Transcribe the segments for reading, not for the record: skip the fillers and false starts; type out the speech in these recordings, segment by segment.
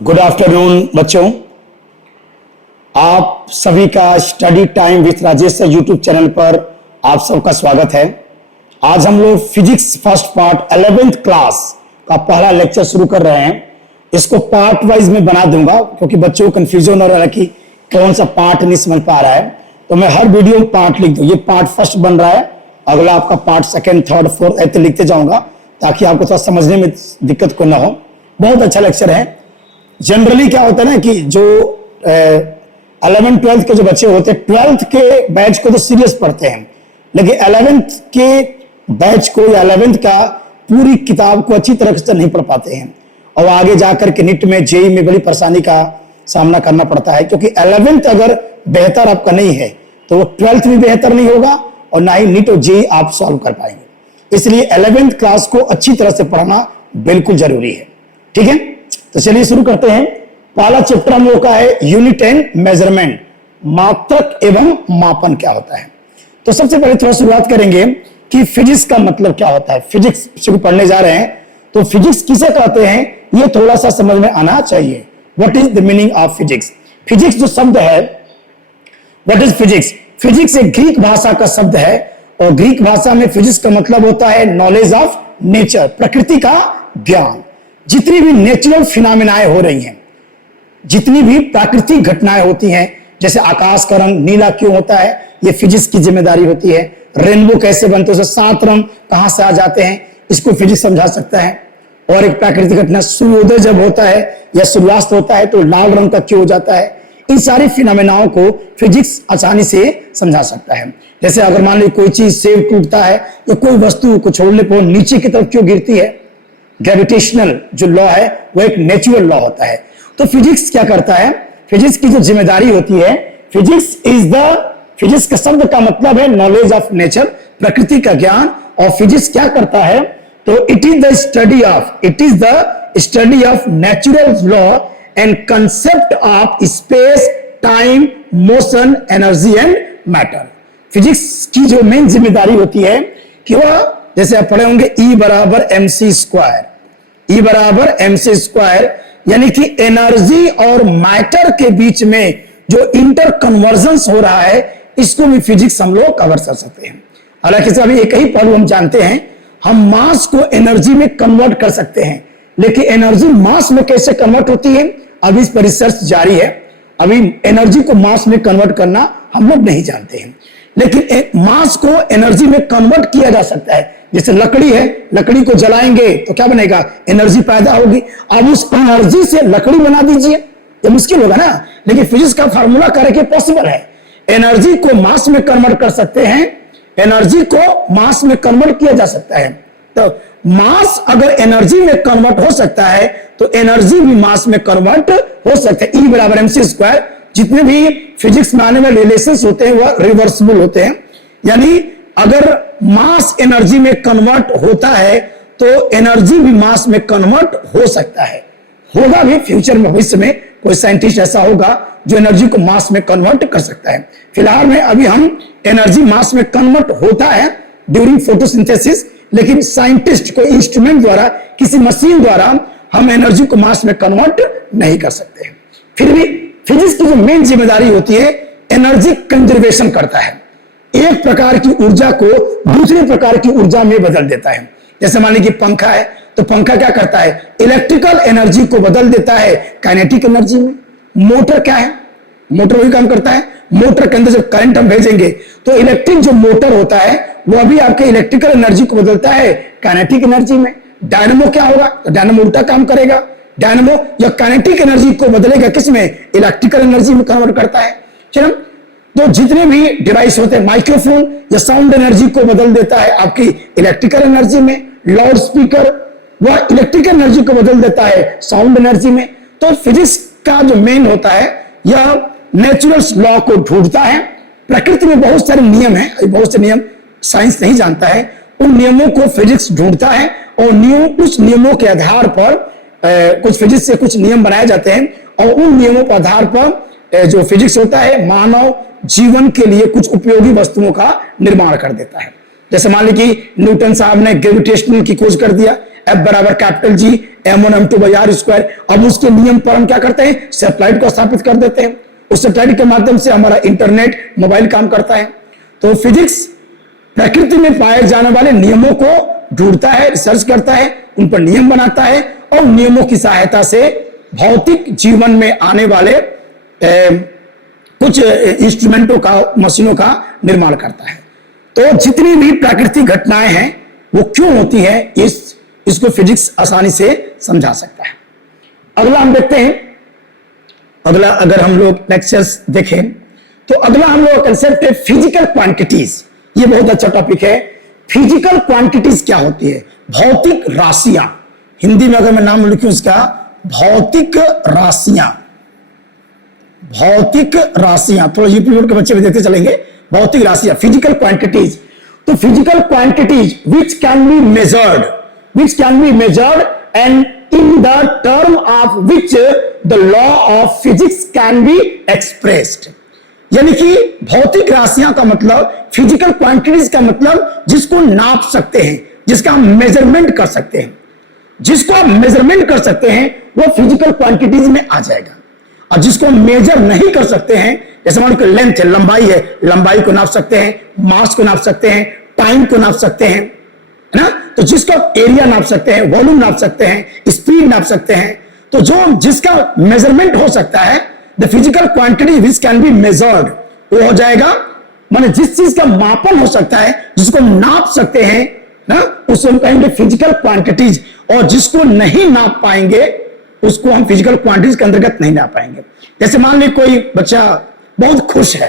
Good afternoon बच्चों, आप सभी का study time with Rajesh sir YouTube channel पर आप सबका स्वागत है। आज हम लोग physics first part 11th class का पहला लेक्चर शुरू कर रहे हैं। इसको पार्ट वाइज में बना दूंगा क्योंकि बच्चों को कंफ्यूजन हो रहा है कि कौन सा पार्ट नहीं समझ पा रहा है, तो मैं हर वीडियो में पार्ट लिख दूं। ये पार्ट फर्स्ट बन रहा है, अगला आपका पार्ट सेकंड, थर्ड, फोर्थ ऐसे लिखते जाऊंगा ताकि आपको थोड़ा समझने में दिक्कत को ना हो। बहुत अच्छा लेक्चर है। जनरली क्या होता है ना कि जो 11th 12th के जो बच्चे होते हैं 12th के बैच को तो सीरियस पढ़ते हैं, लेकिन 11th के बैच को या 11th का पूरी किताब को अच्छी तरह से नहीं पढ़ पाते हैं और आगे जाकर के नीट में जेई में बड़ी परेशानी का सामना करना पड़ता है। क्योंकि 11th अगर बेहतर आपका नहीं है तो 12th भी बेहतर नहीं होगा और ना ही नीट और जेई आप सॉल्व कर पाएंगे। इसलिए 11th क्लास को अच्छी तरह से पढ़ना बिल्कुल जरूरी है। ठीक है, तो चलिए शुरू करते हैं। पहला चैप्टर हम लोग का है यूनिट एंड मेजरमेंट, मात्रक एवं मापन क्या होता है। तो सबसे पहले थोड़ा शुरुआत करेंगे कि फिजिक्स का मतलब क्या होता है। फिजिक्स शुरू पढ़ने जा रहे हैं तो फिजिक्स किसे कहते हैं ये थोड़ा सा समझ में आना चाहिए। What is the meaning of physics. Physics जो शब्द है, व्हाट इज फिजिक्स। फिजिक्स एक ग्रीक भाषा का शब्द है और ग्रीक भाषा में फिजिक्स का मतलब होता है नॉलेज ऑफ नेचर, प्रकृति का ज्ञान। जितनी भी नेचुरल फिनोमेनाएं हो रही हैं, जितनी भी प्राकृतिक घटनाएं होती हैं, जैसे आकाश का रंग नीला क्यों होता है, ये फिजिक्स की जिम्मेदारी होती है। रेनबो कैसे बनते हैं, 7 रंग कहां से आ जाते हैं, इसको फिजिक्स समझा सकता है। और एक प्राकृतिक घटना सूर्योदय जब होता है या सूर्यास्त होता है तो लाल रंग का क्यों हो जाता है, इन सारी फिनोमेनाओं को फिजिक्स आसानी से समझा सकता है। जैसे अगर मान लीजिए कोई चीज सेब टूटता है या कोई वस्तु को छोड़ने पर नीचे की तरफ क्यों गिरती है, ग्रेविटेशनल जो लॉ है वो एक नेचुरल लॉ होता है। तो फिजिक्स क्या करता है, फिजिक्स की जो जिम्मेदारी होती है, फिजिक्स का शब्द का मतलब है नॉलेज ऑफ नेचर, प्रकृति का ज्ञान। और फिजिक्स क्या करता है, तो it is the study of natural law and concept of space, time, motion, energy and matter. Physics की जो मेन जिम्मेदारी होती है कि वह, जैसे आप पढ़े होंगे, E बराबर mc स्क्वायर, E बराबर mc स्क्वायर, यानी कि एनर्जी और मैटर के बीच में जो इंटर कन्वर्जेंस हो रहा है, इसको भी फिजिक्स हम लोग कवर कर सकते हैं। हालांकि अभी एक ही पहलू हम जानते हैं, हम मास को एनर्जी में कन्वर्ट कर सकते हैं, लेकिन एनर्जी मास में कैसे कन्वर्ट होती है अभी इस पर रिसर्च जारी है। अभी एनर्जी को मास में कन्वर्ट करना हम लोग नहीं जानते हैं, लेकिन मास को एनर्जी में कन्वर्ट किया जा सकता है। जैसे लकड़ी है, लकड़ी को जलाएंगे तो क्या बनेगा, एनर्जी पैदा होगी। अब उस एनर्जी से लकड़ी बना दीजिए, ये मुश्किल होगा ना, लेकिन फिजिक्स का फार्मूला करके पॉसिबल है। एनर्जी को मास में कन्वर्ट कर सकते हैं, एनर्जी को मास में कन्वर्ट किया जा सकता है। तो मास अगर एनर्जी में कन्वर्ट हो सकता है तो एनर्जी भी मास में कन्वर्ट हो सकता है। E बराबर mc स्क्वायर, जितने भी फिजिक्स में आने वाले रिलेशंस होते हैं वह रिवर्सिबल होते हैं, यानी अगर मास एनर्जी में कन्वर्ट होता है तो एनर्जी भी मास में कन्वर्ट हो सकता है। होगा भी फ्यूचर में, भविष्य में कोई साइंटिस्ट ऐसा होगा जो एनर्जी को मास में कन्वर्ट कर सकता है। फिलहाल में अभी हम एनर्जी मास में कन्वर्ट होता है ड्यूरिंग फोटोसिंथेसिस, लेकिन साइंटिस्ट को इंस्ट्रूमेंट द्वारा, किसी मशीन द्वारा हम एनर्जी को मास में कन्वर्ट नहीं कर सकते हैं। फिर भी फिजिक्स की जो मेन जिम्मेदारी होती है, एनर्जी कंजर्वेशन करता है, एक प्रकार की ऊर्जा को दूसरे प्रकार की ऊर्जा में बदल देता है। जैसे मान लीजिए पंखा है तो पंखा क्या करता है, इलेक्ट्रिकल एनर्जी को बदल देता है काइनेटिक एनर्जी में। मोटर क्या है, मोटर वही काम करता है। मोटर के अंदर जब करंट हम भेजेंगे तो इलेक्ट्रिक जो मोटर होता है वह भी आपके इलेक्ट्रिकल एनर्जी को बदलता है काइनेटिक एनर्जी में। डायनामो क्या होगा, तो डायनामो उल्टा काम करेगा। डायनामो या काइनेटिक एनर्जी को बदलेगा किसमें, इलेक्ट्रिकल एनर्जी में कन्वर्ट करता है। चलो, तो जितने भी डिवाइस होते हैं, माइक्रोफोन या साउंड एनर्जी को बदल देता है आपकी इलेक्ट्रिकल एनर्जी में। लाउड स्पीकर वह इलेक्ट्रिकल एनर्जी को बदल देता है साउंड एनर्जी में। तो फिजिक्स का जो मेन होता है, यह नेचुरल लॉ को ढूंढता है। प्रकृति में बहुत सारे नियम हैं, बहुत से नियम साइंस नहीं जानता है, उन नियमों को फिजिक्स ढूंढता है और उस नियमों के आधार पर कुछ फिजिक्स से कुछ नियम बनाए जाते हैं और उन नियमों के आधार पर जो फिजिक्स होता है मानव जीवन के लिए कुछ उपयोगी वस्तुओं का निर्माण कर देता है। जैसे मान लीजिए न्यूटन साहब ने ग्रेविटेशनल की खोज कर दिया, F बराबर कैपिटल G m1m2/r²। अब उसके नियम पर हम क्या करते हैं, सैटेलाइट को स्थापित कर देते हैं। उस सैटेलाइट के माध्यम से हमारा इंटरनेट, मोबाइल काम करता है। तो फिजिक्स प्रकृति में पाए जाने वाले नियमों को ढूंढता है, रिसर्च करता है, उन पर नियम बनाता है और नियमों की सहायता से भौतिक जीवन में आने वाले कुछ इंस्ट्रूमेंटों का, मशीनों का निर्माण करता है। तो जितनी भी प्राकृतिक घटनाएं हैं वो क्यों होती है, इसको फिजिक्स आसानी से समझा सकता है। अगला हम देखते हैं, अगला अगर हम लोग लेक्चर्स देखें तो अगला हम लोग कंसेप्ट है फिजिकल क्वांटिटीज। ये बहुत अच्छा टॉपिक है। फिजिकल क्वांटिटीज क्या होती है? भौतिक राशियां। हिंदी में अगर मैं नाम लिखूं इसका, भौतिक राशियां। भौतिक राशियां, थोड़ा यूपी बोर्ड के बच्चे भी देखते चलेंगे। भौतिक राशियां, फिजिकल क्वांटिटीज। तो physical quantities which can be measured, and in the term of which the law of physics can be expressed. यानी कि भौतिक राशियां का मतलब, फिजिकल क्वांटिटीज का मतलब जिसको नाप सकते हैं, जिसका हम मेजरमेंट कर सकते हैं। जिसको आप मेजरमेंट कर सकते हैं वो फिजिकल क्वांटिटीज में आ जाएगा। और जिसको मेजर नहीं कर सकते हैं, जैसे मान लो लेंथ है, लंबाई है, लंबाई को नाप सकते हैं, मास को नाप सकते हैं, टाइम को नाप सकते हैं, है ना। तो जिसको एरिया नाप सकते हैं, वॉल्यूम नाप सकते हैं, स्पीड नाप सकते हैं। तो जो जिसका मेजरमेंट हो सकता है, the physical quantity which can be measured, वो हो जाएगा, माने जिस चीज का मापन हो सकता है, जिसको नाप सकते हैं ना, उसको हम कहेंगे फिजिकल क्वांटिटीज। और जिसको नहीं नाप पाएंगे उसको हम फिजिकल क्वांटिटीज के अंतर्गत नहीं नाप पाएंगे। जैसे मान ली कोई बच्चा बहुत खुश है,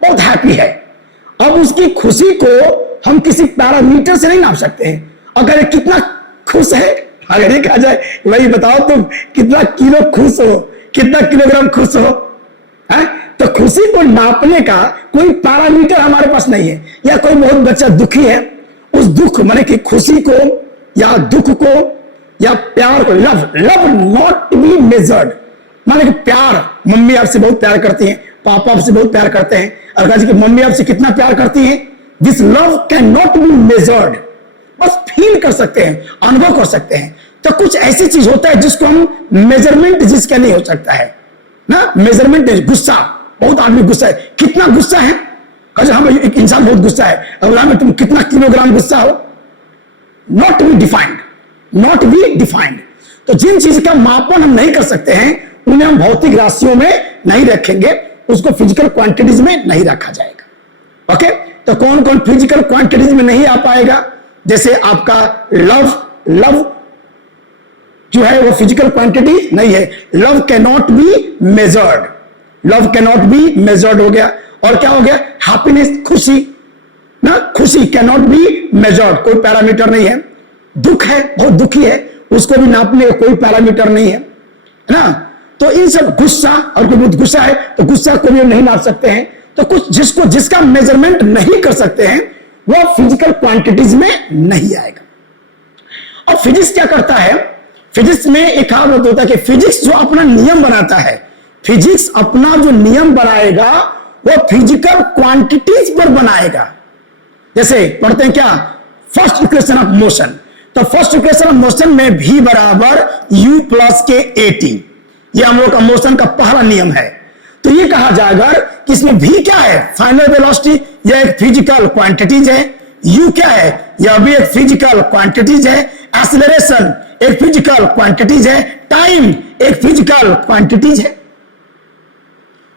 बहुत हैप्पी है, अब उसकी खुशी को हम किसी पैरामीटर से नहीं नाप सकते हैं। अगर कितना खुश है, अगर ये कहा जाए भाई बताओ तुम कितना किलो खुश हो, कितना किलोग्राम खुश हो, है? तो खुशी को नापने का कोई पैरामीटर हमारे पास नहीं है। या कोई बहुत बच्चा दुखी है, उस दुख माने कि खुशी को या दुख को या प्यार को, लव नॉट बी मेजर्ड। माने कि प्यार, मम्मी आपसे बहुत प्यार करती हैं, पापा आपसे बहुत प्यार करते हैं, और कहा कि मम्मी आपसे कितना प्यार करती है, this love can not be measured. बस फील कर सकते हैं, अनुभव कर सकते हैं। तो कुछ ऐसी चीज होता है जिसको हम मेजरमेंट जिसका नहीं हो सकता है ना। मेजरमेंट है गुस्सा, बहुत आदमी गुस्सा है, कितना गुस्सा है, हम एक इंसान बहुत गुस्सा है, अब तुम कितना किलोग्राम गुस्सा हो, not be defined, not be defined. तो जिन चीज का मापन हम नहीं कर सकते हैं उन्हें हम भौतिक राशियों में नहीं रखेंगे, उसको फिजिकल क्वांटिटीज में नहीं रखा जाएगा। ओके, तो कौन कौन फिजिकल क्वांटिटीज में नहीं आ पाएगा? जैसे आपका लव जो है वो फिजिकल क्वांटिटी नहीं है। Love can not be measured, love can not be measured हो गया। और क्या हो गया? हैप्पीनेस, खुशी ना, खुशी कैन नॉट बी मेजर्ड, कोई पैरामीटर नहीं है। दुख है, बहुत दुखी है, उसको भी नापने का कोई पैरामीटर नहीं है ना। तो इन सब, गुस्सा, और कोई बहुत गुस्सा है तो गुस्सा को भी हम नहीं नाप सकते हैं। तो कुछ जिसका मेजरमेंट नहीं कर सकते हैं वो फिजिकल क्वांटिटीज में नहीं आएगा। और फिजिक्स क्या करता है? फिजिक्स में एक कहावत होता है कि फिजिक्स जो अपना नियम बनाता है, फिजिक्स अपना जो नियम बनाएगा वो फिजिकल क्वांटिटीज पर बनाएगा। जैसे पढ़ते हैं क्या, फर्स्ट इक्वेशन ऑफ मोशन। तो फर्स्ट इक्वेशन ऑफ मोशन में v बराबर u प्लस के at, ये हम लोग का मोशन का पहला नियम है। तो ये कहा जाएगा कि इसमें v क्या है? फाइनल वेलोसिटी, यह एक फिजिकल क्वांटिटीज है। u क्या है? यह भी एक फिजिकल क्वांटिटीज है। एक्सीलरेशन एक फिजिकल क्वांटिटीज है। टाइम एक फिजिकल क्वांटिटीज है।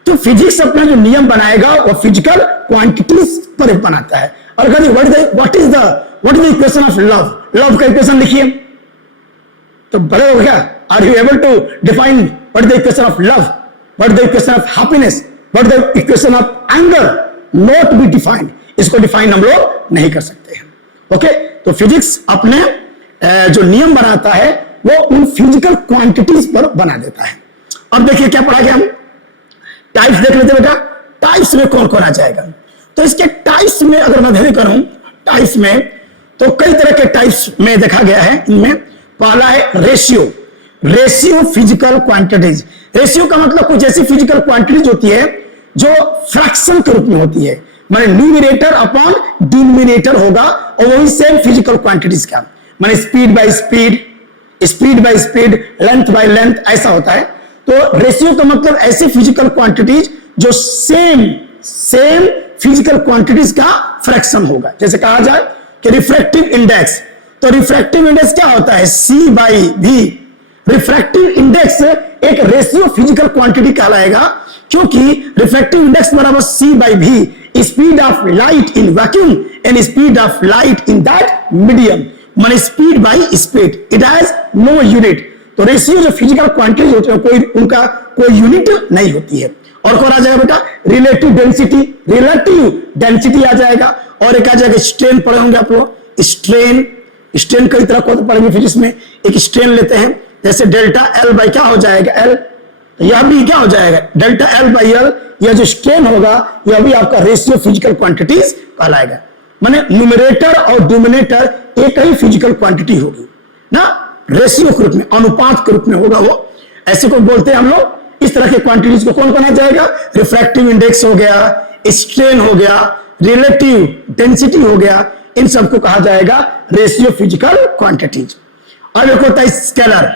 तो फिजिक्स अपना जो नियम बनाएगा वो फिजिकल क्वांटिटीज पर बनाता है। और कहते what is the equation of love, love का इक्वेशन लिखिए। तो बड़े हो गया, are you able to define what is the equation of love, what is the equation of happiness, what is the equation of anger? Not be defined, इसको define हम लोग नहीं कर सकते हैं। ओके, तो फिजिक्स अपने जो नियम बनाता है वो उन फिजिकल क्वांटिटीज पर बना देता है। अब देखिए क्या पढ़ा गया, हम टाइप्स देख लेते बेटा। टाइप्स में कौन कौन आ जाएगा? तो इसके टाइप्स में अगर मैं ध्यान करूं, टाइप्स में तो कई तरह के टाइप्स में देखा गया है। इनमें पहला है ratio, ratio physical quantities. Ratio का मतलब कुछ ऐसी फिजिकल क्वांटिटीज होती है जो फ्रैक्शन के रूप में होती है, माने न्यूमरेटर अपॉन डिनोमिनेटर होगा और वही सेम फिजिकल क्वांटिटीज का। माने speed by speed, speed by speed, length by length, ऐसा होता है। तो रेशियो का मतलब ऐसे फिजिकल क्वांटिटीज जो सेम फिजिकल क्वांटिटीज का फ्रैक्शन होगा। जैसे कहा जाए कि रिफ्रैक्टिव इंडेक्स, तो रिफ्रैक्टिव इंडेक्स क्या होता है? C by V। Refractive index एक रेशियो फिजिकल क्वांटिटी कहलाएगा, क्योंकि रिफ्रैक्टिव इंडेक्स बराबर C by V, speed of light in vacuum and speed of light in that medium, माने speed by speed, it has no unit. तो ratio जो physical quantity होती है उनका कोई यूनिट नहीं होती है। और कौन आ जाएगा बेटा? रिलेटिव डेंसिटी, रिलेटिव डेंसिटी आ जाएगा। और एक आ जाएगा स्ट्रेन, पढ़े होंगे आप लोग, स्ट्रेन। स्ट्रेन कई तरह को पढ़ेंगे फिजिक्स में। एक स्ट्रेन लेते हैं, जैसे डेल्टा एल बाई क्या हो जाएगा? एल। यह भी क्या हो जाएगा? Delta L by L. यह जो स्ट्रेन होगा यह भी आपका रेशियो फिजिकल क्वांटिटीज कहलाएगा। माने न्यूमरेटर और डिनोमिनेटर एक ही फिजिकल क्वांटिटी होगी ना, रेशियो के रूप में, अनुपात के रूप में होगा वो। ऐसे को बोलते हैं हम लोग। इस तरह के क्वांटिटीज को कौन कहा जाएगा? रिफ्रैक्टिव इंडेक्स हो गया, स्ट्रेन हो गया, रिलेटिव डेंसिटी हो गया, इन सबको कहा जाएगा रेशियो फिजिकल क्वांटिटीज। और एक होता है स्केलर।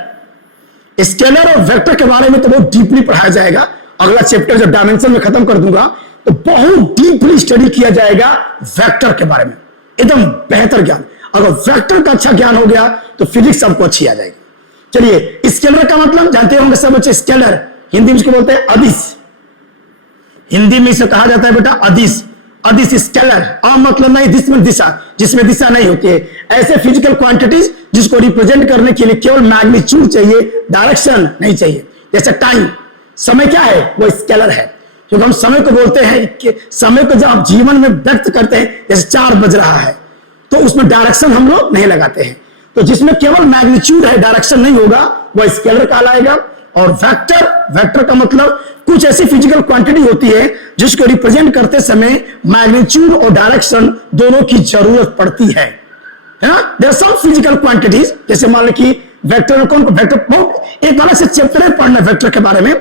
स्केलर और वेक्टर के बारे में तो बहुत डीपली पढ़ाया जाएगा। अगला चैप्टर जब डायमेंशन में खत्म कर दूंगा तो बहुत डीपली स्टडी किया जाएगा वेक्टर के बारे में, एकदम बेहतर ज्ञान। अगर वेक्टर का अच्छा ज्ञान हो गया तो फिजिक्स सबको अच्छी आ जाएगी। चलिए, स्केलर का मतलब जानते होंगे सब बच्चे। स्केलर हिंदी में इसको बोलते हैं अदिश। हिंदी में इसे कहा जाता है बेटा अदिश। अदिश स्केलर। आम मतलब नहीं, दिस में दिशा, जिसमें दिशा नहीं होती है। ऐसे फिजिकल क्वांटिटीज जिसको रिप्रेजेंट करने के लिए केवल मैग्नीट्यूड चाहिए, डायरेक्शन नहीं चाहिए। जैसे टाइम, समय क्या है? वो स्केलर है। क्योंकि हम समय को बोलते हैं कि समय को जब आप जीवन में व्यक्त करते हैं, जैसे 4 बज रहा है, तो उसमें डायरेक्शन हम लोग नहीं लगाते हैं। तो जिसमें केवल मैग्नीट्यूड है, डायरेक्शन नहीं होगा, वह स्केलर कहलाएगा। और वेक्टर, वेक्टर का मतलब कुछ ऐसी फिजिकल क्वांटिटी होती है जिसको रिप्रेजेंट करते समय मैग्नीट्यूड और डायरेक्शन दोनों की जरूरत पड़ती है ना। There are some physical quantities, जैसे मान लो कि वेक्टर, कौन वेक्टर, बहुत एक अलग से चैप्टर है पढ़ना वेक्टर के बारे में।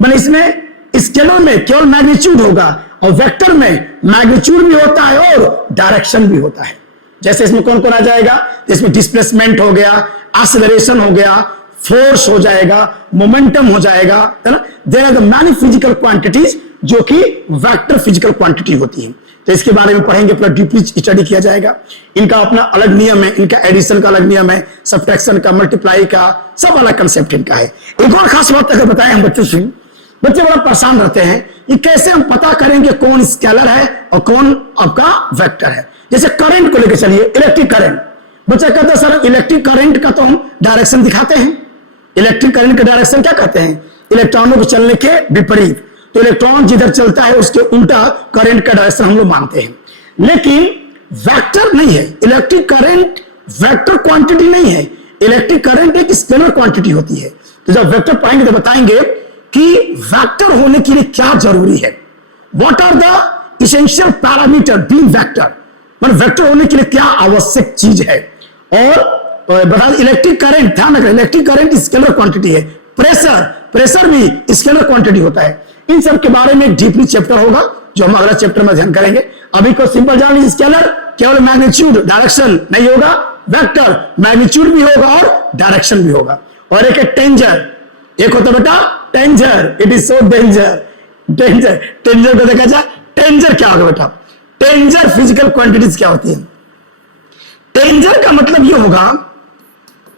मैंने इसमें स्केलर में केवल मैग्नीट्यूड होगा और वेक्टर में मैग्नीट्यूड भी होता है और डायरेक्शन भी होता है। जैसे इसमें कौन कौन आ जाएगा? इसमें डिस्प्लेसमेंट हो गया, एक्सेलरेशन हो गया, फोर्स हो जाएगा, मोमेंटम हो जाएगा, है ना। There are the many physical quantities जो कि वेक्टर फिजिकल क्वांटिटी होती है। तो इसके बारे में पढ़ेंगे, पूरा डीपली स्टडी किया जाएगा। इनका अपना अलग नियम है, इनका एडिशन का अलग नियम है, सब्ट्रैक्शन का, मल्टीप्लाई का, सब अलग कंसेप्ट इनका है। एक और खास बात अगर बताएं हम बच्चों से, बच्चे बड़ा परेशान रहते हैं कि कैसे हम पता करेंगे कौन स्केलर है और कौन आपका वेक्टर है। जैसे करंट को लेकर चलिए, इलेक्ट्रिक करंट। बच्चा कहता है सर इलेक्ट्रिक करंट का तो हम डायरेक्शन दिखाते हैं। इलेक्ट्रिक करंट का डायरेक्शन क्या कहते हैं? इलेक्ट्रॉनों के चलने के विपरीत। तो इलेक्ट्रॉन जिधर चलता है उसके उल्टा करंट का डायरेक्शन हम लोग मानते हैं। लेकिन वेक्टर नहीं है, इलेक्ट्रिक करंट वेक्टर क्वांटिटी नहीं है। इलेक्ट्रिक करंट एक स्केलर क्वांटिटी होती है। तो जब वेक्टर पढ़ेंगे तो बताएंगे कि वेक्टर होने के लिए क्या जरूरी है, what are the essential parameter being vector, मतलब वेक्टर होने के लिए क्या आवश्यक चीज है। और बता, इलेक्ट्रिक करंट, ध्यान रखना, इलेक्ट्रिक करंट स्केलर क्वांटिटी है। प्रेशर, प्रेशर भी स्केलर क्वांटिटी होता है। इन सब के बारे में डीपली चैप्टर होगा जो हम अगला चैप्टर में ध्यान करेंगे। अभी को सिंपल जान लीजिए, स्केलर केवल मैग्नीट्यूड, डायरेक्शन नहीं होगा। वेक्टर मैग्नीट्यूड भी होगा और डायरेक्शन भी होगा। और एक है टेंजर, एक होता है बेटा टेंजर, इट इज सो डेंजर। टेंजर, टेंजर को देखा जाए, टेंजर क्या होगा बेटा? टेंजर फिजिकल क्वांटिटीज क्या होती है? टेंजर का मतलब यह होगा,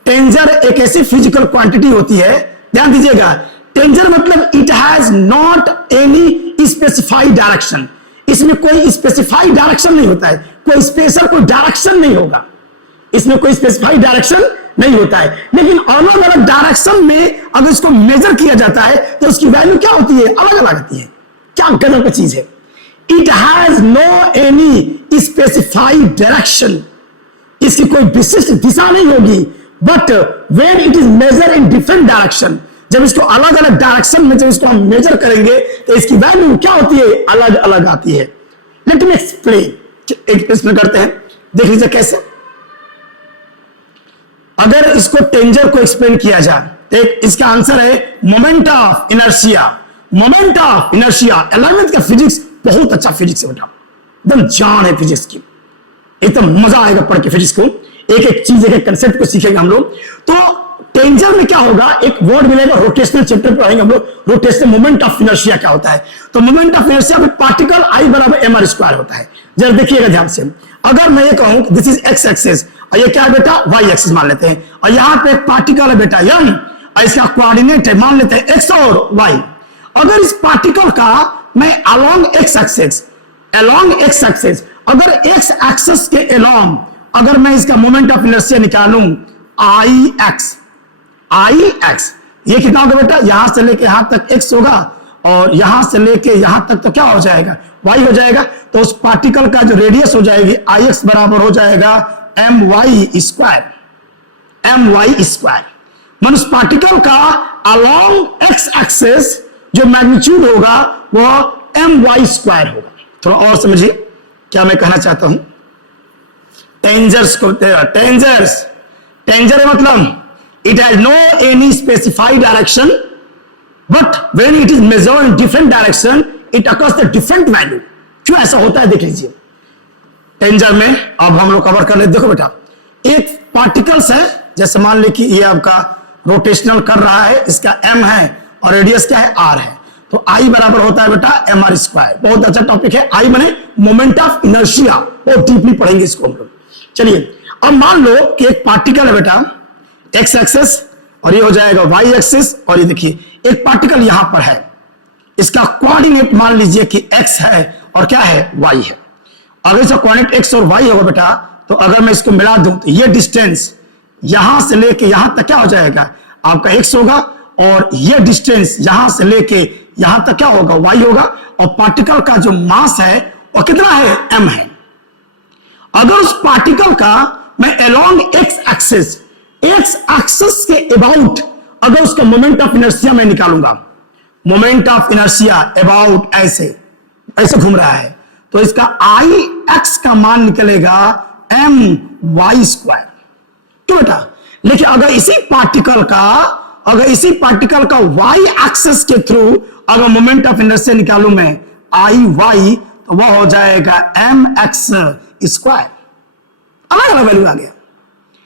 टेंजर एक ऐसी फिजिकल क्वांटिटी होती है, ध्यान दीजिएगा, टेंजर मतलब it has not any specified direction. इसमें कोई स्पेसिफाइड डायरेक्शन नहीं होता है, कोई स्पेशल कोई डायरेक्शन नहीं होगा, इसमें कोई स्पेसिफाइड डायरेक्शन नहीं होता है। लेकिन अलग अलग डायरेक्शन में अगर इसको मेजर किया जाता है तो उसकी वैल्यू क्या होती है? अलग अलग आती है। क्या गजब की चीज है। It has no any specified direction, इसकी कोई विशिष्ट दिशा नहीं होगी। But when it is measure in different direction, जब इसको अलग अलग डायरेक्शन में जब इसको हम मेजर करेंगे तो इसकी वैल्यू क्या होती है? अलग अलग आती है। लेट मी एक्सप्लेन, एक प्रश्न करते हैं, देख लीजिए कैसे। अगर इसको टेंजर को एक्सप्लेन किया जाए तो इसका आंसर है moment of inertia. Moment of inertia, 11th का फिजिक्स बहुत अच्छा फिजिक्स है बेटा, एकदम जान है फिजिक्स की, एकदम मजा आएगा पढ़ के फिजिक्स को। एक एक चीज, एक एक कंसेप्ट को सीखेंगे हम लोग। तो टेंजर में क्या होगा, एक वर्ड मिलेगा, रोटेशनल चैप्टर पढ़ेंगे हम लोग, रोटेशनल मोमेंट ऑफ इनर्शिया क्या होता है। तो मोमेंट ऑफ इनर्शिया में पार्टिकल आई बराबर एम आर स्क्वायर होता है। जरा देखिएगा ध्यान से, अगर मैं ये कहूं दिस इज एक्स एक्सिस और ये क्या है बेटा, वाई एक्सिस मान लेते हैं, और यहां पे एक पार्टिकल है बेटा एम, और इसका कोऑर्डिनेट है मान लेते हैं एक्स और वाई। अगर इस पार्टिकल का मैं अलोंग एक्स एक्सिस, अगर एक्स एक्सिस के अलोंग अगर मैं इसका मोमेंट ऑफ इनर्शिया निकालूं आई एक्स, ये कितना होगा बेटा, यहां से लेके यहां तक एक्स होगा और यहां से लेके यहां तक तो क्या हो जाएगा, वाई हो जाएगा। तो उस पार्टिकल का जो रेडियस हो जाएगी आई एक्स बराबर हो जाएगा एम वाई स्क्वायर, मन उस पार्टिकल का अलोंग एक्स एक्सिस जो मैग्नीट्यूड होगा वो एम वाई स्क्वायर होगा। थोड़ा और समझिए क्या मैं कहना चाहता हूं। टेंजर मतलब it has no any specified direction, but when it is measured in different direction it occurs the different value। क्यों ऐसा होता है देख लीजिए। टेंजर में अब हम लोग कवर कर लेते, देखो बेटा एक पार्टिकल्स है, जैसे मान ली कि ये आपका रोटेशनल कर रहा है, इसका m है और रेडियस क्या है r है, तो I बराबर होता है बेटा एम आर स्क्वायर। बहुत अच्छा टॉपिक है, I माने मोमेंट ऑफ इनर्शिया, बहुत डीपली पढ़ेंगे इसको हम लोग। चलिए अब मान लो कि एक पार्टिकल है बेटा एक्स एक्सिस और ये हो जाएगा वाई एक्सिस, और ये देखिए एक पार्टिकल यहां पर है, इसका कोऑर्डिनेट मान लीजिए कि एक्स है और क्या है, वाई है। अगर इसका कोऑर्डिनेट एक्स और वाई होगा बेटा, तो अगर मैं इसको मिला दूं तो ये डिस्टेंस यहां से लेके यहां तक क्या हो जाएगा, आपका एक्स होगा, और ये डिस्टेंस यहां से लेके यहां तक क्या होगा, वाई होगा, और पार्टिकल का जो मास है वो कितना है, एम है। अगर उस पार्टिकल का मैं अलोंग एक्स एक्सिस के अबाउट अगर उसका मोमेंट ऑफ इनर्शिया मैं निकालूंगा, मोमेंट ऑफ इनर्शिया अबाउट ऐसे घूम रहा है, तो इसका आई एक्स का मान निकलेगा एम वाई स्क्वायर। क्यों बेटा, लेकिन अगर इसी पार्टिकल का वाई एक्सिस के थ्रू अगर मोमेंट ऑफ इनर्शिया निकालू मैं आई वाई, तो वह हो जाएगा एम एक्स स्क्वायर। अलग अलग वैल्यू आ गया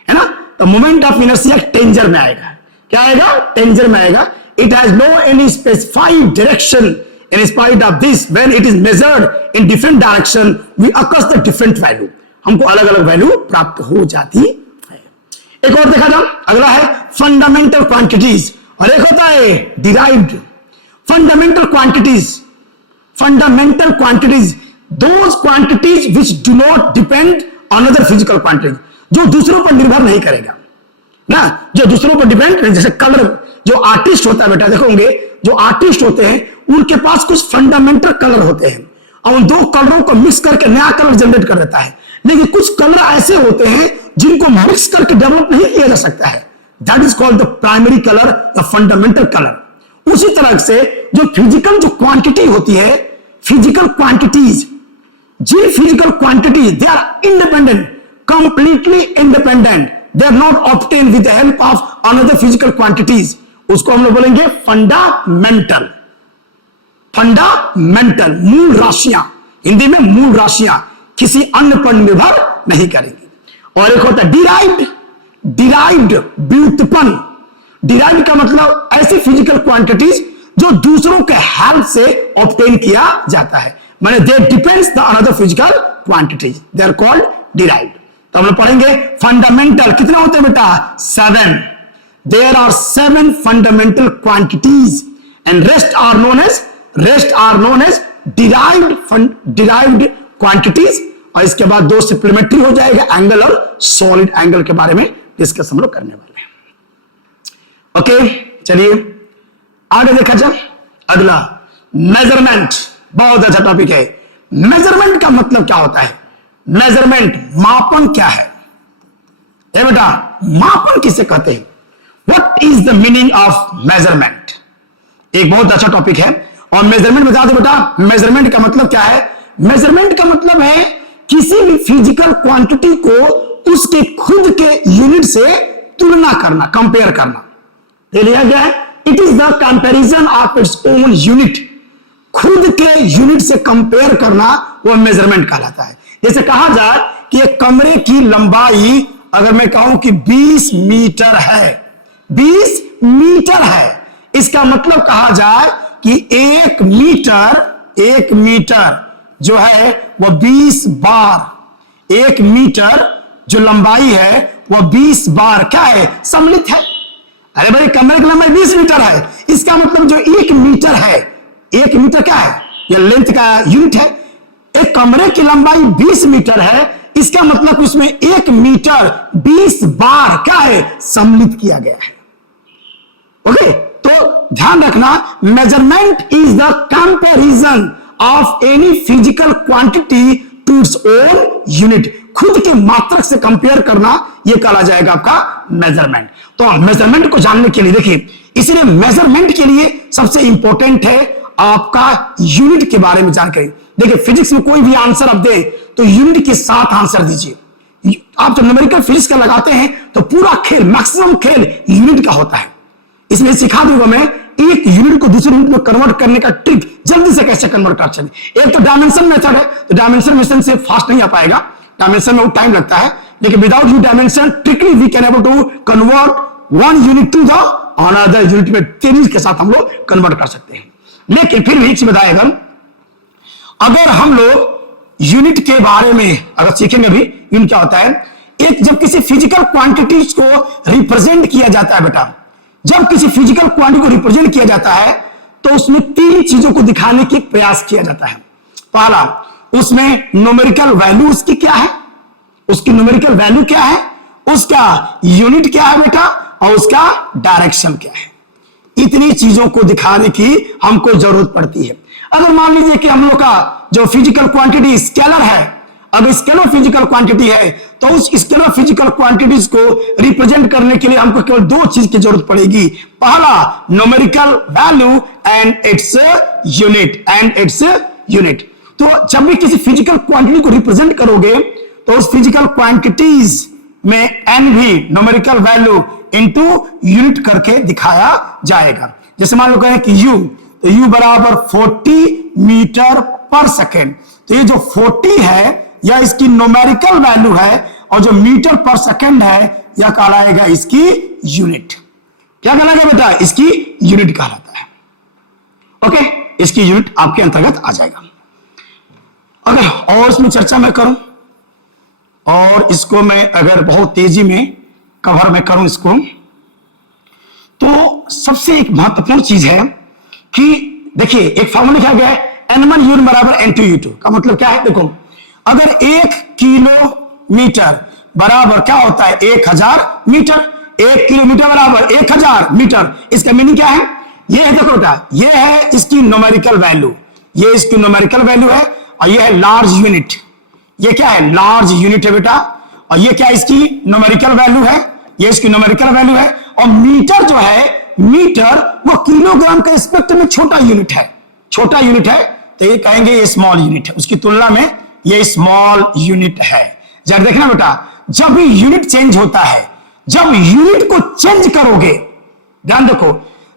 है ना। तो मोमेंट ऑफ इनर्शिया टेंजर में आएगा, क्या आएगा, टेंजर में आएगा। It has no any specified direction, in spite of this when it is measured in different direction we occurs the different value, हमको अलग अलग वैल्यू प्राप्त हो जाती है। एक और देखा जाओ, अगला है फंडामेंटल क्वांटिटीज, और एक होता है derived. Fundamental quantities those quantities which do not depend on other physical quantities, जो दूसरों पर निर्भर नहीं करेगा ना, जो दूसरों पर डिपेंड, जैसे कलर, जो आर्टिस्ट होता है बेटा, देखोगे जो आर्टिस्ट होते हैं उनके पास कुछ फंडामेंटल कलर होते हैं, और उन दो कलरों को मिक्स करके नया कलर जनरेट कर देता है। लेकिन कुछ कलर ऐसे होते हैं जिनको मिक्स करके डेवलप नहीं किया जा सकता है, that is called the primary colour, the fundamental colour. उसी तरह से जो फिजिकल जो क्वांटिटी होती है, फिजिकल क्वांटिटीज, जी physical quantities they are independent, completely independent, they are not obtain with the help of another physical quantities, उसको हम लोग बोलेंगे फंडामेंटल। फंडामेंटल मूल राशियां, हिंदी में मूल राशियां किसी अन्य पर निर्भर नहीं करेंगी। और एक होता है डिराइव्ड व्युत्पन्न। डिराइव्ड का मतलब ऐसी फिजिकल क्वांटिटीज जो दूसरों के हेल्प से ऑब्टेन किया जाता है, माने they depends the another physical quantities, they are called derived. तो हम लोग पढ़ेंगे फंडामेंटल कितने होते हैं बेटा, 7। There are 7 fundamental quantities and rest are known as derived quantities. और इसके बाद 2 सप्लीमेंट्री हो जाएगा, एंगल और सॉलिड एंगल के बारे में डिस्कस हम लोग करने वाले हैं। ओके चलिए आगे देखा जाए। अगला मेजरमेंट, बहुत अच्छा टॉपिक है। मेजरमेंट का मतलब क्या होता है, मेजरमेंट मापन क्या है, ए बेटा मापन किसे कहते हैं, what is the meaning of measurement, एक बहुत अच्छा टॉपिक है। और मेजरमेंट बता दो बेटा, मेजरमेंट का मतलब क्या है, मेजरमेंट का मतलब है किसी भी फिजिकल क्वांटिटी को उसके खुद के यूनिट से तुलना करना, कंपेयर करना। ये लिया गया है, it is the comparison of its own unit, खुद के यूनिट से कंपेयर करना वो मेजरमेंट कहलाता है। जैसे कहा जाए कि एक कमरे की लंबाई अगर मैं कहूं कि 20 मीटर है, 20 मीटर है, इसका मतलब कहा जाए कि 1 मीटर जो है वह 20 बार, 1 मीटर जो लंबाई है वह 20 बार क्या है, सम्मिलित है। अरे भाई कमरे की लंबाई 20 मीटर है, इसका मतलब जो 1 मीटर है, 1 मीटर क्या है, यह लेंथ का यूनिट है। एक कमरे की लंबाई 20 मीटर है, इसका मतलब उसमें 1 मीटर 20 बार क्या है, सम्मिलित किया गया है। ओके, तो ध्यान रखना, measurement is the comparison of any physical quantity to its own unit. खुद के मात्रक से कंपेयर करना, यह कहा जाएगा आपका मेजरमेंट। तो मेजरमेंट को जानने के लिए देखिए, इसलिए मेजरमेंट के लिए सबसे इंपॉर्टेंट है आपका यूनिट के बारे में जानकारी। देखिए फिजिक्स में कोई भी आंसर आप दे तो यूनिट के साथ आंसर दीजिए। आप जब न्यूमेरिकल फिजिक्स का लगाते हैं तो पूरा खेल, मैक्सिमम खेल यूनिट का होता है। इसमें सिखा दूंगा मैं एक यूनिट को दूसरे यूनिट में कन्वर्ट करने का ट्रिक, जल्दी से कैसे कन्वर्ट कर सकते। एक तो डायमेंशन मेथड है, तो डायमेंशन मेथड से फास्ट नहीं आ पाएगा, डायमेंशन में टाइम लगता है, लेकिन without you dimension trickly we can able to convert one unit to the another unit में तेजी के साथ हम लोग कन्वर्ट कर सकते हैं। लेकिन फिर भी एक चीज बताएगा, अगर हम लोग यूनिट के बारे में अगर सीखेंगे भी, यूनिट क्या होता है, एक जब किसी फिजिकल क्वांटिटीज को रिप्रेजेंट किया जाता है बेटा, जब किसी फिजिकल क्वांटिटी को रिप्रेजेंट किया जाता है तो उसमें 3 चीजों को दिखाने की प्रयास किया जाता है। पहला, उसमें न्यूमेरिकल वैल्यू उसकी क्या है, उसकी न्यूमेरिकल वैल्यू क्या है, उसका यूनिट क्या है बेटा, और उसका डायरेक्शन क्या है। इतनी चीजों को दिखाने की हमको जरूरत पड़ती है। अगर मान लीजिए कि हम लोग का जो फिजिकल क्वांटिटी स्केलर है, अगर स्केलर फिजिकल क्वांटिटी है तो उस स्केलर फिजिकल क्वांटिटीज को रिप्रेजेंट करने के लिए हमको केवल 2 चीज की जरूरत पड़ेगी। पहला, numerical value and its unit. तो जब भी किसी फिजिकल क्वांटिटी को रिप्रेजेंट करोगे तो उस फिजिकल क्वांटिटीज में एन भी न्यूमेरिकल वैल्यू इनटू यूनिट करके दिखाया जाएगा। जैसे मान लो कहें कि यू, तो यू बराबर 40 मीटर पर सेकेंड, तो ये जो 40 है यह इसकी न्यूमेरिकल वैल्यू है, और जो मीटर पर सेकेंड है यह कहलाएगा इसकी यूनिट। क्या कहलाएगा बेटा, इसकी यूनिट कहलाता है। ओके, इसकी यूनिट आपके अंतर्गत आ जाएगा। अगर और इसमें चर्चा मैं करूं और इसको मैं अगर बहुत तेजी में कवर में करूं इसको, तो सबसे एक महत्वपूर्ण चीज है कि देखिए एक फॉर्मूला लिखा गया है n1 u बराबर n2 u2 का मतलब क्या है। देखो अगर 1 किलोमीटर बराबर क्या होता है 1000 मीटर, 1 किलोमीटर बराबर 1000 मीटर, इसका मीनिंग क्या है, ये है देखो बेटा, ये है इसकी न्यूमेरिकल वैल्यू, ये इसकी न्यूमेरिकल वैल्यू है, और ये है लार्ज यूनिट, ये क्या है लार्ज यूनिट है बेटा, और ये क्या इसकी न्यूमेरिकल वैल्यू है, ये इसकी न्यूमेरिकल वैल्यू है। और मीटर जो है, मीटर वो किलोग्राम के रिस्पेक्ट में छोटा यूनिट है, छोटा यूनिट है, तो ये कहेंगे ये स्मॉल यूनिट है, उसकी तुलना में ये स्मॉल यूनिट है। जरा देखना बेटा, जब भी यूनिट चेंज होता है, जब यूनिट को चेंज करोगे, ध्यान देखो,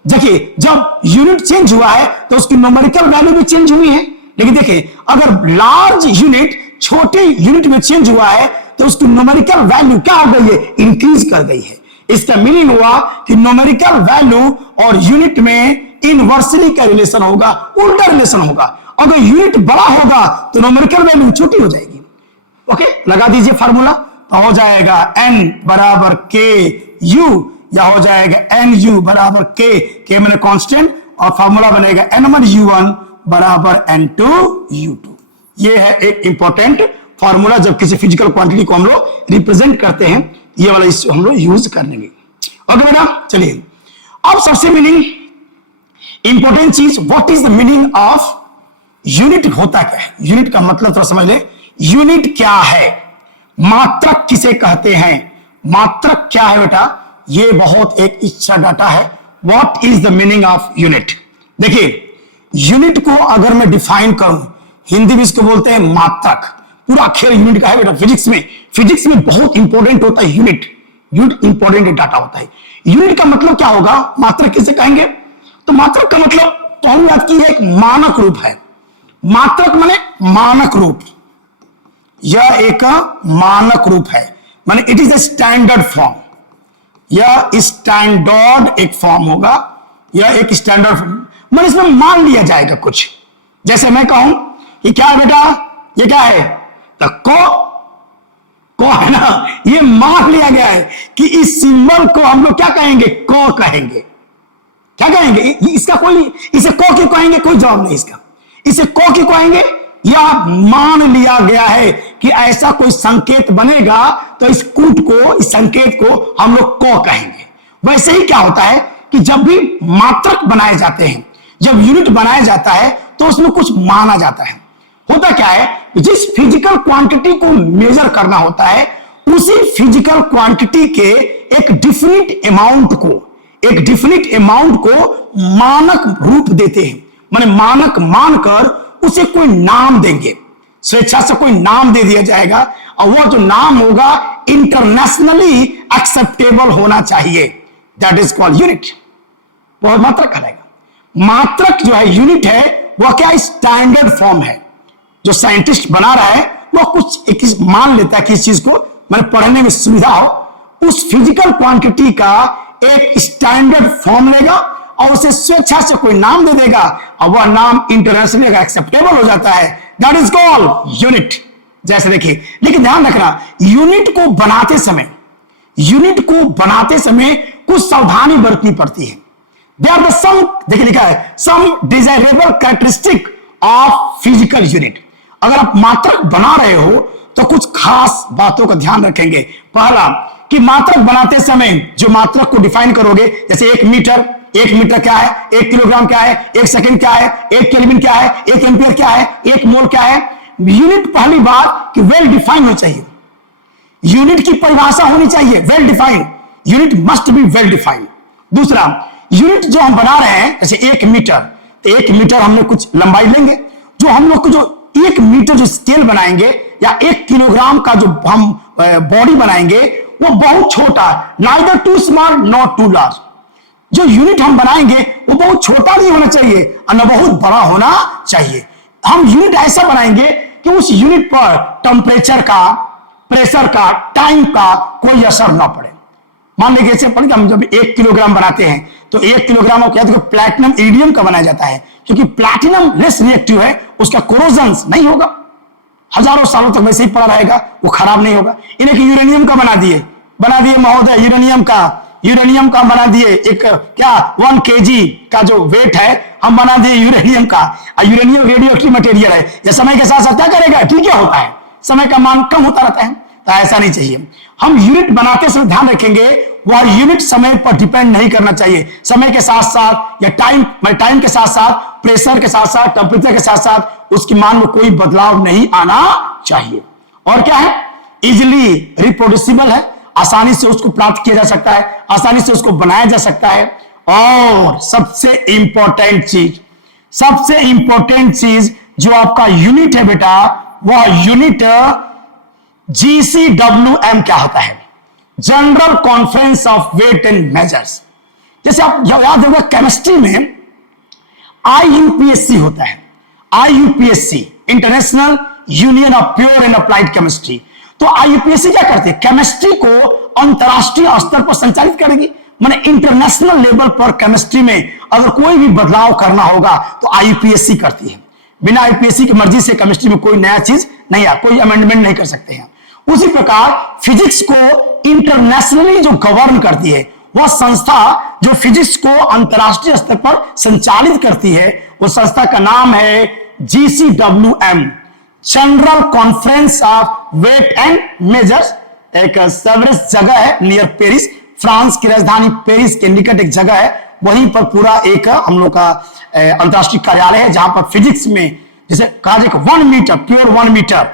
देखिए जब यूनिट चेंज हुआ है तो उसकी न्यूमेरिकल वैल्यू भी चेंज हुई है। लेकिन देखिए अगर लार्ज यूनिट छोटे यूनिट में चेंज हुआ है तो उसकी न्यूमेरिकल वैल्यू क्या हो गई है, इंक्रीज कर गई है। इसका मीनिंग हुआ कि न्यूमेरिकल वैल्यू और यूनिट में इनवर्सली का रिलेशन होगा, उल्टा रिलेशन होगा। अगर यूनिट बड़ा होगा तो न्यूमेरिकल वैल्यू छोटी हो जाएगी। ओके, लगा दीजिए फार्मूला, तो हो जाएगा n बराबर के यू, या हो जाएगा एन यू बराबर के मैंने कांस्टेंट, और फार्मूला बनेगा n1 u1 बराबर n2 u2। ये है एक इंपॉर्टेंट फार्मूला, जब किसी फिजिकल क्वांटिटी को हम लोग रिप्रेजेंट करते हैं, ये वाला हम लोग यूज करेंगे। ओके बेटा, चलिए अब सबसे मीनिंग इंपॉर्टेंट चीज, what is the meaning of unit, होता क्या है, यूनिट का मतलब थोड़ा समझ ले। यूनिट क्या है, मात्रक किसे कहते हैं, मात्रक क्या है बेटा, ये बहुत एक अच्छा डाटा है। What is the meaning of unit, देखिए यूनिट को अगर मैं डिफाइन करूं, हिंदी में इसको बोलते हैं मात्रक, पूरा खेल यूनिट का है बेटा। फिजिक्स में बहुत इंपॉर्टेंट होता है यूनिट, यूनिट इंपॉर्टेंट डाटा होता है। यूनिट का मतलब क्या होगा, मात्रक किसे कहेंगे, तो मात्रक का मतलब तो हम याद कीजिए एक मानक रूप है। मात्रक माने मानक रूप, यह एक मानक रूप है। माने it is a standard form, यह स्टैंडर्ड एक फॉर्म होगा, यह एक स्टैंडर्ड फॉर्म, माने इसमें मान लिया जाएगा कुछ। जैसे मैं कहूं कि क्या है बेटा, ये क्या है, तो को है ना, ये मान लिया गया है कि इस सिंबल को हम लोग क्या कहेंगे, को कहेंगे। क्या कहेंगे, इसका कोई, इसे को क्यों कहेंगे, कोई जवाब नहीं इसका। इसे को क्यों कहेंगे, यह मान लिया गया है कि ऐसा कोई संकेत बनेगा तो इस कूट को, इस संकेत को हम लोग को कहेंगे। वैसे ही क्या होता है कि जब भी मात्रक बनाए जाते हैं, जब यूनिट बनाया जाता है तो उसमें कुछ माना जाता है। होता क्या है, जिस फिजिकल क्वांटिटी को मेजर करना होता है, उसी फिजिकल क्वांटिटी के एक डिफिनिट अमाउंट को मानक रूप देते हैं। माने मानक मानकर उसे कोई नाम देंगे, स्वेच्छा से कोई नाम दे दिया जाएगा, और वह जो नाम होगा इंटरनेशनली एक्सेप्टेबल होना चाहिए। That is called unit. वह मात्रक कहलाएगा। मात्रक जो है, यूनिट है, वह क्या स्टैंडर्ड फॉर्म है। जो साइंटिस्ट बना रहा है वह कुछ एक मान लेता है कि इस चीज को मैंने पढ़ने में सुविधा हो, उस फिजिकल क्वांटिटी का एक स्टैंडर्ड फॉर्म लेगा और उसे स्वेच्छा से कोई नाम दे देगा, और वह नाम इंटरनेशनली एक्सेप्टेबल हो जाता है। That is called unit. जैसे देखिए, लेकिन ध्यान रखना, यूनिट को बनाते समय कुछ सावधानी बरतनी पड़ती है। दे आर द सम, देखिए लिखा है, some desirable characteristic of physical unit. अगर आप मात्रक बना रहे हो तो कुछ खास बातों का ध्यान रखेंगे। पहला, कि मात्रक बनाते समय जो मात्रक को डिफाइन करोगे, जैसे 1 मीटर क्या है, 1 किलोग्राम क्या है, 1 सेकंड क्या है, 1 केल्विन क्या है, 1 एम्पियर क्या है, 1 मोल क्या है। यूनिट, पहली बात कि वेल डिफाइन होनी चाहिए, यूनिट की परिभाषा होनी चाहिए, well defined, unit must be well defined. दूसरा, यूनिट जो हम बना रहे हैं, जैसे 1 मीटर, तो 1 मीटर हमने कुछ लंबाई लेंगे, जो हम लोग को जो 1 मीटर जो स्केल बनाएंगे, या 1 किलोग्राम का जो हम बॉडी बनाएंगे, वो बहुत छोटा, neither too small not too large. जो यूनिट हम बनाएंगे वो बहुत छोटा नहीं होना चाहिए और न बहुत बड़ा होना चाहिए। हम यूनिट ऐसा बनाएंगे कि उस यूनिट पर टेम्परेचर का, प्रेशर का, टाइम का कोई असर ना पड़े। मान लीजिए जैसे पढ़, हम जब 1 किलोग्राम बनाते हैं तो 1 किलोग्राम क्या है, प्लैटिनम इरिडियम का बनाया जाता है, क्योंकि प्लैटिनम लेस रिएक्टिव है, उसका कोरोजन नहीं होगा, हजारों सालों तक वैसे ही पड़ा रहेगा, वो खराब नहीं होगा। इन्हें यूरेनियम का बना दिए महोदय, यूरेनियम का बना दिए, एक क्या 1 kg का जो वेट है हम बना दिए यूरेनियम का। यूरेनियम रेडियो एक्टिव मटेरियल है, यह समय के साथ साथ क्या करेगा, ठीक है होता है, समय का मान कम होता रहता है, तो ऐसा नहीं चाहिए। हम यूनिट बनाते समय ध्यान रखेंगे, वह यूनिट समय पर डिपेंड नहीं करना चाहिए। समय के साथ साथ या टाइम के साथ साथ, प्रेशर के साथ साथ, टेम्परेचर के साथ साथ उसकी मान में कोई बदलाव नहीं आना चाहिए। और क्या है, इजिली रिप्रोड्यूसिबल है, आसानी से उसको प्राप्त किया जा सकता है, आसानी से उसको बनाया जा सकता है। और सबसे इंपॉर्टेंट चीज जो आपका यूनिट है बेटा, वह यूनिट GCWM क्या होता है, general conference of weight and measures. जैसे आप याद होगा केमिस्ट्री में IUPAC होता है, IUPAC international union of pure and applied chemistry. तो IUPAC क्या करती है, केमिस्ट्री को अंतरराष्ट्रीय स्तर पर संचालित करेगी। माने इंटरनेशनल लेवल पर केमिस्ट्री में अगर कोई भी बदलाव करना होगा तो IUPAC करती है। बिना IUPAC की मर्जी से केमिस्ट्री में कोई नया चीज नहीं है, कोई अमेंडमेंट नहीं कर सकते हैं। उसी प्रकार फिजिक्स को इंटरनेशनली जो गवर्न करती है, वह संस्था जो फिजिक्स को अंतरराष्ट्रीय स्तर पर संचालित करती है, वो संस्था का नाम है GCWM, general conference of weight and measures. एक सेवरेस जगह है नियर पेरिस, फ्रांस की राजधानी पेरिस के निकट एक जगह है, वहीं पर पूरा एक हम लोग का अंतरराष्ट्रीय कार्यालय है, जहां पर फिजिक्स में जैसे कहा जाए 1 मीटर, प्योर 1 मीटर,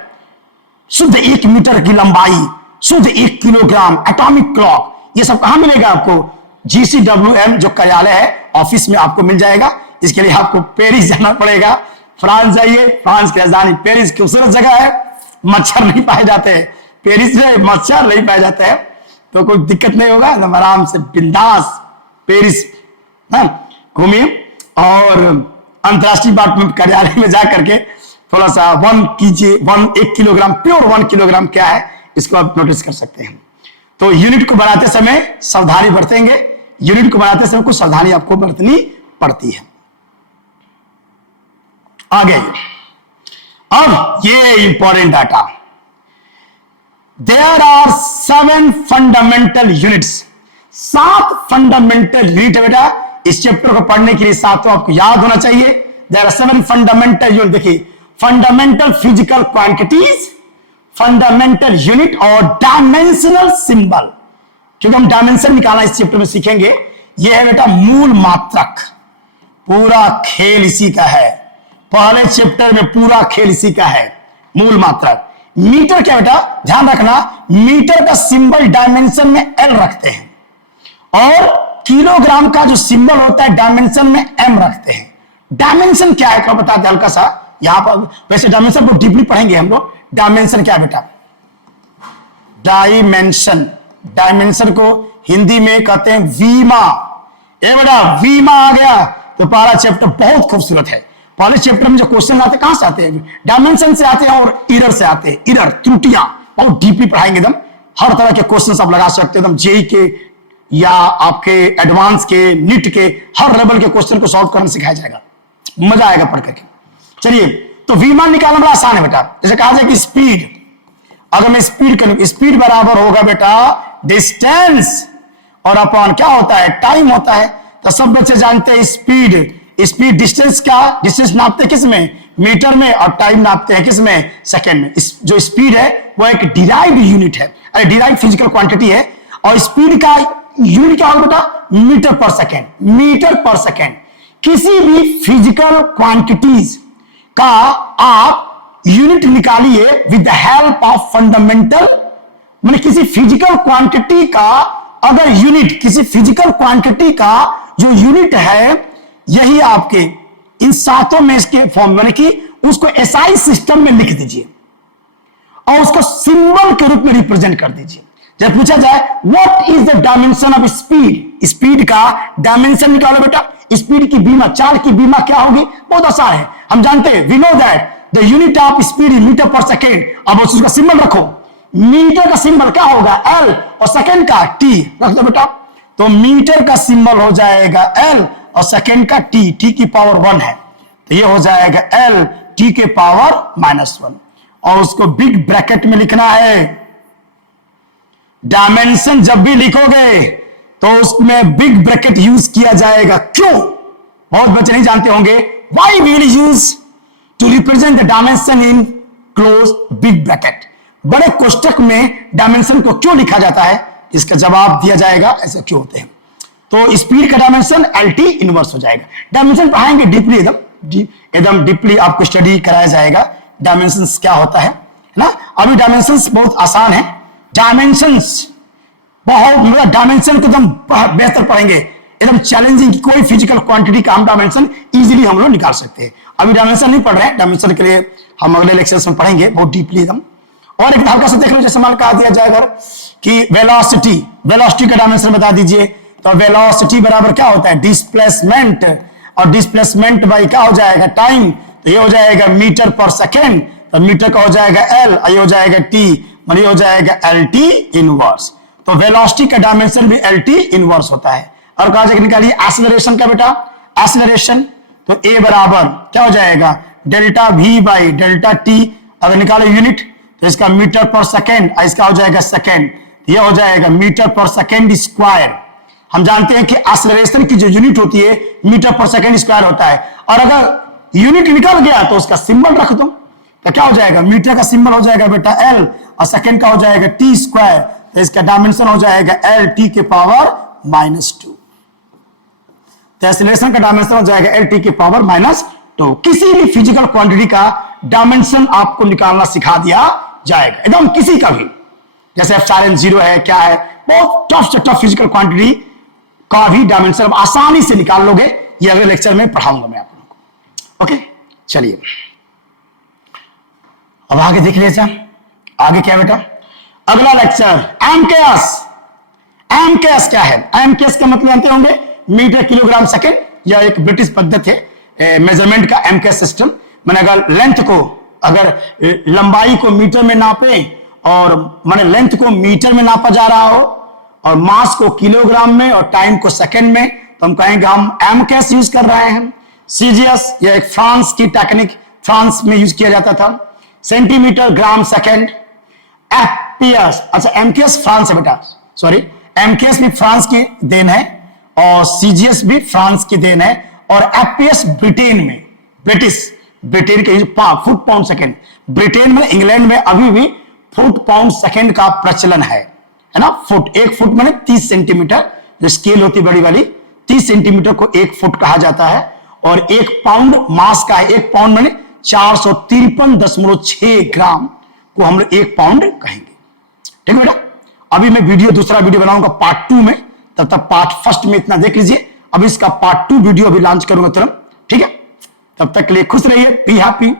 शुद्ध 1 मीटर की लंबाई, शुद्ध 1 किलोग्राम, एटॉमिक क्लॉक, ये सब कहां मिलेगा आपको, GCWM जो कार्यालय है, ऑफिस में आपको मिल जाएगा। इसके लिए आपको पेरिस जाना पड़ेगा, फ्रांस जाइए, फ्रांस की राजधानी पेरिस, खूबसूरत जगह है, मच्छर नहीं पाए जाते हैं, पेरिस में मच्छर नहीं पाए जाते हैं, तो कोई दिक्कत नहीं होगा, एकदम आराम से बिंदास पेरिस घूमिए। और अंतरराष्ट्रीय कार्यालय में जाकर के थोड़ा सा 1 किलोग्राम, प्योर 1 किलोग्राम क्या है इसको आप नोटिस कर सकते हैं। तो यूनिट को बढ़ाते समय सावधानी बरतेंगे, यूनिट को बढ़ाते समय कुछ सावधानी आपको बरतनी पड़ती है। आगे अब ये important data, there are 7 fundamental units, 7 fundamental unit है बेटा। इस चैप्टर को पढ़ने के लिए 7 आपको याद होना चाहिए। There are 7 fundamental unit. देखिए, fundamental physical quantities, fundamental unit और डायमेंशनल सिंबल। क्योंकि हम डायमेंशन निकालना इस चैप्टर में सीखेंगे। यह है बेटा मूल मात्रक, पूरा खेल इसी का है। पहले चैप्टर में पूरा खेल इसी का है, मूल मात्रक। मीटर क्या बेटा, ध्यान रखना, मीटर का सिंबल डायमेंशन में एल रखते हैं और किलोग्राम का जो सिंबल होता है डायमेंशन में एम रखते हैं। डायमेंशन क्या है क्या बता दें हल्का सा यहां पर, वैसे डायमेंशन को डीपली पढ़ेंगे हम लोग। डायमेंशन क्या है बेटा, डायमेंशन, डायमेंशन को हिंदी में कहते हैं वीमा। ए बेटा वीमा आ गया तो पहला चैप्टर बहुत खूबसूरत है। पहले चैप्टर में जो क्वेश्चन आते हैं कहां से आते हैं, डायमेंशन से आते हैं और एरर से आते हैं। एरर, त्रुटियां बहुत डीपली पढ़ाएंगे एकदम। हर तरह के क्वेश्चन आप लगा सकते हो एकदम, जेई के या आपके एडवांस के, नीट के, हर लेवल के क्वेश्चन को सॉल्व करना सिखाया जाएगा। मजा आएगा पढ़ करके। चलिए, तो वीमा निकालना बड़ा आसान है बेटा। जैसे कहा जाए कि स्पीड, अगर मैं स्पीड करूं, स्पीड बराबर होगा बेटा डिस्टेंस और अपॉन क्या होता है, टाइम होता है। तो सब बच्चे जानते हैं स्पीड, स्पीड डिस्टेंस का, डिस्टेंस नापते किस में, मीटर में, और टाइम नापते हैं किस में, सेकंड में। जो स्पीड है वो एक डिराइव्ड यूनिट है, डिराइव्ड फिजिकल क्वांटिटी है। और स्पीड का यूनिट क्या होगा बेटा, मीटर पर सेकंड, मीटर पर सेकंड। किसी भी फिजिकल क्वांटिटीज का आप यूनिट निकालिए with the help of fundamental, माने किसी फिजिकल क्वांटिटी का अगर यूनिट, किसी फिजिकल क्वांटिटी का जो यूनिट है, यही आपके इन 7 में इसके फॉर्म, माने कि उसको एसआई सिस्टम में लिख दीजिए और उसको सिंबल के रूप में रिप्रेजेंट कर दीजिए। जब पूछा जाए what is the dimension of speed, speed का डायमेंशन निकालो बेटा। स्पीड की बीमा, चाल की बीमा क्या होगी, बहुत आसान है, हम जानते हैं। We know that the unit of speed is metre per second. अब उसका सिंबल रखो, मीटर का सिंबल क्या होगा, एल, और सेकेंड का टी रख दो बेटा। तो मीटर का सिंबल हो जाएगा एल और सेकेंड का टी, टी की पावर 1 है, तो ये हो जाएगा एल टी के पावर -1। और उसको बिग ब्रैकेट में लिखना है। डायमेंशन जब भी लिखोगे तो उसमें बिग ब्रैकेट यूज किया जाएगा। क्यों, बहुत बच्चे नहीं जानते होंगे। Why we will use to represent the dimension in close big bracket. बड़े कोष्टक में डायमेंशन को क्यों लिखा जाता है, इसका जवाब दिया जाएगा ऐसा क्यों होते हैं। तो स्पीड का डायमेंशन एलटी इनवर्स हो जाएगा। डायमेंशन पढ़ाएंगे डीपली, एकदम डीपली आपको स्टडी कराया जाएगा डायमेंशन क्या होता है ना। अभी डायमेंशन बहुत आसान है, डायमेंशन बहुत, मतलब डायमेंशन को एकदम बेहतर पढ़ेंगे, एकदम चैलेंजिंग। कोई फिजिकल क्वांटिटी का हम डायमेंशन इजीली हम लोग निकाल सकते हैं। अभी डायमेंशन नहीं पढ़ रहे हैं, डायमेंशन के लिए हम अगले लेक्चर्स में पढ़ेंगे बहुत डीपली एकदम। और एक हल्का सा देख लो, जैसे मान कहा दिया जाएगा कि वेलोसिटी, वेलोसिटी का डायमेंशन बता दीजिए। तो वेलोसिटी बराबर क्या होता है, डिस्प्लेसमेंट, और डिस्प्लेसमेंट बाई क्या हो जाएगा, टाइम। तो ये हो जाएगा मीटर पर सेकेंड, तो मीटर का हो जाएगा एल, ये हो जाएगा टी, मतलब हो जाएगा एल टी इनवर्स। तो वेलोसिटी का डायमेंशन भी एल टी इनवर्स होता है। और कहा जाएगा निकालिए एक्सेलरेशन का बेटा, एक्सेलरेशन। तो ए बराबर क्या हो जाएगा, delta we by delta T. अगर निकाले यूनिट तो इसका मीटर पर सेकेंड, इसका हो जाएगा सेकेंड, ये हो जाएगा मीटर पर सेकेंड स्क्वायर। हम जानते हैं कि एक्सेलरेशन की जो यूनिट होती है मीटर पर सेकेंड स्क्वायर होता है। और अगर यूनिट निकल गया तो उसका सिंबल रख दो, तो क्या हो जाएगा, मीटर का सिंबल हो जाएगा बेटा एल और सेकेंड का हो जाएगा टी स्क्वायर। तो इसका डायमेंशन हो जाएगा एल टी के पावर -2। तो एक्सेलरेशन का डायमेंशन हो जाएगा एल टी के पावर -2। किसी भी फिजिकल क्वांटिटी का डायमेंशन आपको निकालना सिखा दिया जाएगा, एकदम किसी का भी। जैसे एप्सिलॉन 0 है, क्या है, बहुत टफ से टफ फिजिकल क्वांटिटी का भी डायमेंशन आसानी से निकाल लोगे। ये अगले लेक्चर में पढ़ाऊंगा मैं आप लोगों को। ओके, चलिए अब आगे देख लीजिए। आगे क्या बेटा, अगला लेक्चर एमकेएस। एमकेएस क्या है, एमकेएस का मतलब जानते होंगे, मीटर किलोग्राम सेकेंड। यह एक ब्रिटिश पद्धति है मेजरमेंट का, एमकेएस सिस्टम। मैंने अगर लेंथ को, अगर लंबाई को मीटर में नापे और माने लेंथ को मीटर में नापा जा रहा हो और मास को किलोग्राम में और टाइम को सेकंड में, तो हम कहेंगे हम एमकेस यूज कर रहे हैं। सीजीएस यह एक फ्रांस की टेक्निक, फ्रांस में यूज किया जाता था। सेंटीमीटर, ग्राम, सेकंड। एफपीएस, अच्छा एमकेएस फ्रांस है बेटा, सॉरी, एमकेएस भी फ्रांस की देन है और सीजीएस भी फ्रांस की देन है और एफपीएस ब्रिटेन में, ब्रिटेन के फुट पाउंड सेकंड, ब्रिटेन में, इंग्लैंड में अभी भी फुट पाउंड सेकंड का प्रचलन है ना। फुट, एक फुट माने 30 सेंटीमीटर, जो स्केल होती बड़ी वाली, 30 सेंटीमीटर को एक फुट कहा जाता है और एक पाउंड मास का है, एक पाउंड माने 453.6 ग्राम को हम लोग एक पाउंड कहेंगे। ठीक है बेटा, अभी मैं दूसरा वीडियो बनाऊंगा पार्ट 2 में, तब तक पार्ट फर्स्ट में इतना देख लीजिए। अब इसका पार्ट 2 वीडियो अभी लॉन्च करूंगा तुरंत। ठीक है, तब तक के लिए खुश रहिए, बी हैप्पी।